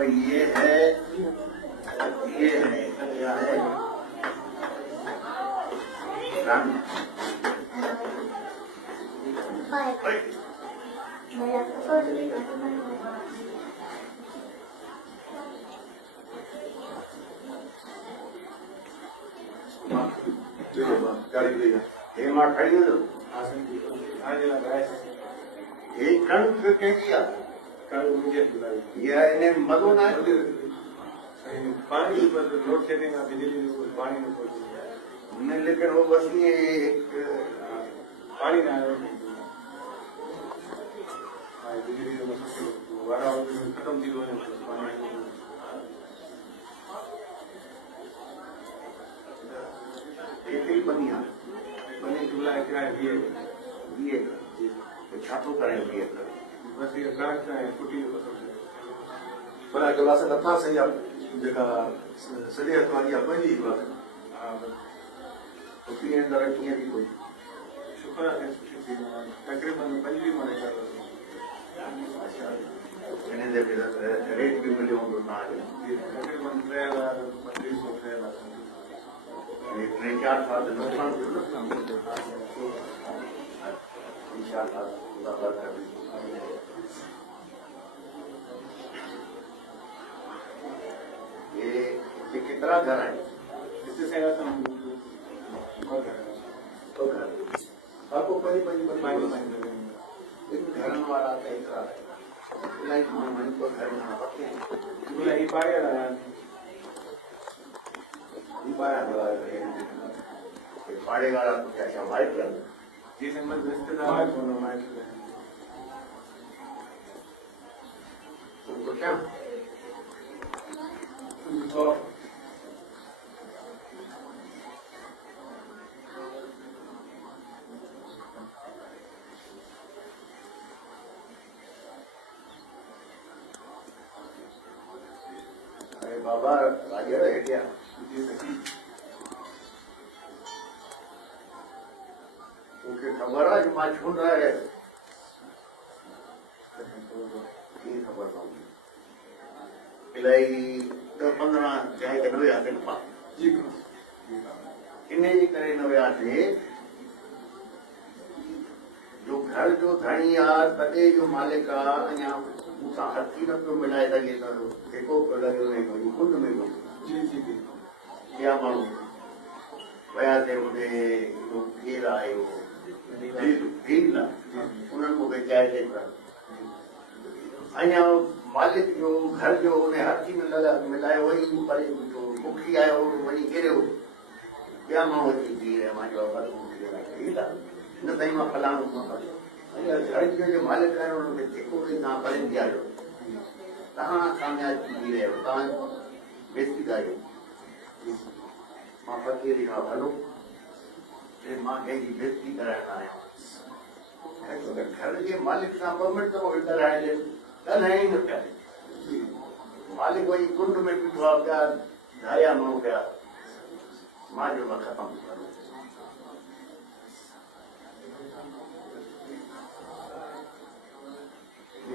पर ये है क्या है मधु ना पानी लोड शेडिंग बिजली पानी नहीं, लेकिन वो बस ये एक पानी ना बिजली वारा खत्म थी एक बनिया बने चूल्हा क्या है ये छापो करेंगे बस ये कड़क है छुट्टी बना के वास्ते नथा सही आप जेका सॼे वारी आहे पंहिंजी तो पीएन दर कीअं थी कोई शुक्र है तकरीबन 25 मने इन्हें दे रेट भी मिले होंगे तव्हांखे तकरीबन 3200 टे चार साल नुक़सान थियो न इंशाअल्लाह ये कितना घर है इससे से तो घर आपको पंहिंजी घरनि वारा त एतिरा इलाही माण्हू को घर में पके ये पाया पाड़े वाला तो क्या वाइट कर जिसे मैं रिश्तेदार दोनों माइक उनको क्या अरे बाबा राजा रह गया उनके खबर है जो मैं छूट रहा है खबर इलाही 10-15 चाहे के नवे आते पा इन्हें जी करे नवे आते जो घर जो धनी आ तॾहिं जो मालिक आ अञा मूंसां हथी न पियो मिलाए सघे त जेको पियो लॻे हुन कुंड में पियो क्या माण्हू वियासीं होॾे केरु आयो भील उन्हनि मूंखे चांहि ते अञा मालिक जो घर जो उन हथी में मिलाए वही परे बीठो मुखी आयो वञी किरियो ॿिया माण्हू अची बीह रहिया मां चयो न ताईं मां फलाणो घर जो मालिक आहियो हुनखे जेको बि तव्हां परे बीहारियो तव्हां कामयाब थी बीह रहियो तव्हां बेइज़ती था कयो मां फ़क़ीर खां हलो मां कंहिंजी बेइज़ती कराइण आहियां घर जे मालिक सां 2 मिंट ॻाल्हाए ॻाल्हाए ई न पिया मालिक वही कुंड में बीठो आहे पिया धारिया माण्हू पिया मां जो मां ख़तमु करो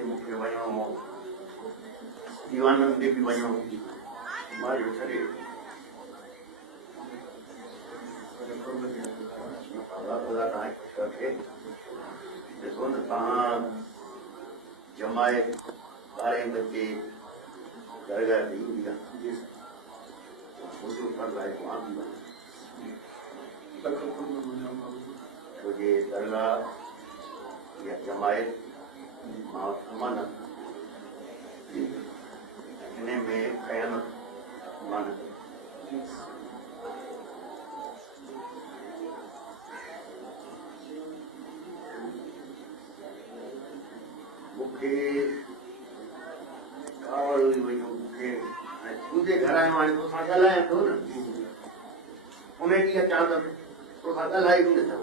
मूंखे वञिणो दीवाननि ते बि वञिणो मां जो छॾे ॾिसो न तव्हां जमाए 12 बजे दरगाह ते ईंदी आहे मुंहिंजो फर्ज़ु आहे मां बि वञां छो जे दरगाह या जमायत मां अमानत हिन में ख़यानत अमानत मूंखे कावड़ हुई वञो मूंखे तुंहिंजे घर आयो हाणे तोसां ॻाल्हायां थो न उन ॾींहुं अचां त तोसां ॻाल्हाए बि नथो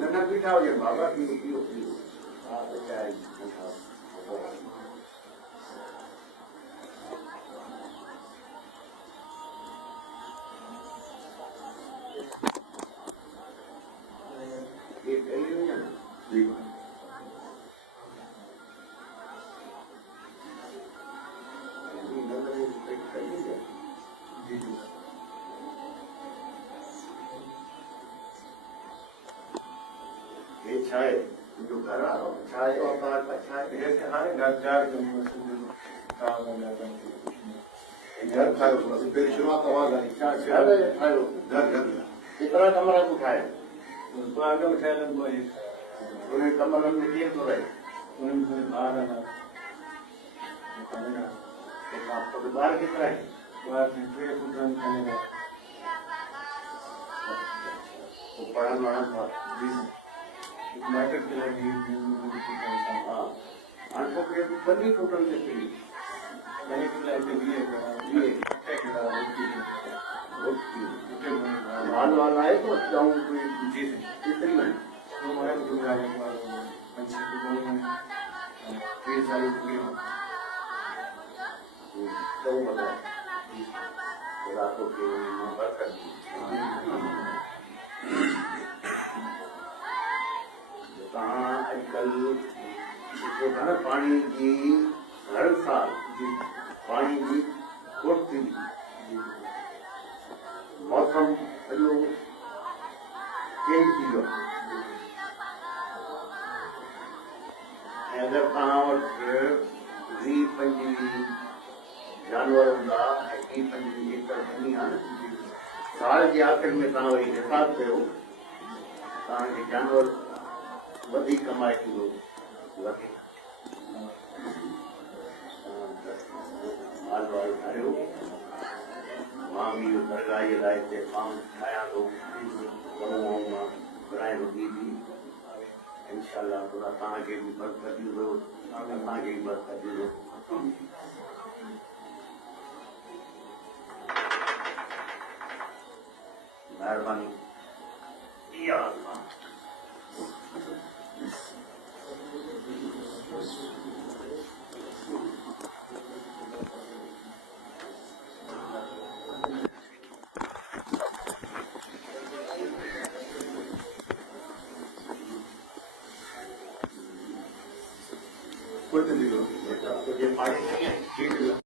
न बीठा हुजे बाबा इहो हा बेटा ये छा है जो घर आ छा है और बात का छा है जैसे हाँ घर जा काम हो जाता है घर खायो थोड़ा सी पहली शुरुआत आवाज आई घर ठाहियो घर केतिरा कमरा तूं ठाहे उसको आगे उठाया को एक उन कमरनि में केरु थो रहे उन्होंने बाहर आना ॿार केतिरा आहिनि बाहर से ट्रे फुट खाने का पोइ पढ़ण वढ़ण था नाटक के लिए हा हाणे छोकिरे खे पंजी टोटल में थी मैंने के लिए ये माल वाल आहे तो जाऊं कोई जी केतिरी वञे तो हमारे को आने को पंछी को बोलने 3 साल पूरे तो बताओ रातों के बरकत तव्हां अॼुकल्ह ॾिसो था न पाणी जी हर साल पाणी जी खोट थींदी मौसम सॼो चेंज थी वियो ऐं अगरि तव्हां वटि 20-25 जानवर हूंदा ऐं 20-25 एकड़ ज़मीन आहे न साल जे आख़िर में तव्हां वरी हिसाबु कयो तव्हांखे जानवर वधीक कमाए थींदो लॻे माल वाल ठाहियो मां बि इहो दरगाह जे लाइ हिते फार्म ठाहियां थो कमु मां घुरायां थो ॿी इनशाला थोरा तव्हांखे बि बरकत ॾींदो असांखे बि बरकत ॾींदो महिरबानी या अल्लाह कोई तकलीफ नहीं ये पानी नहीं है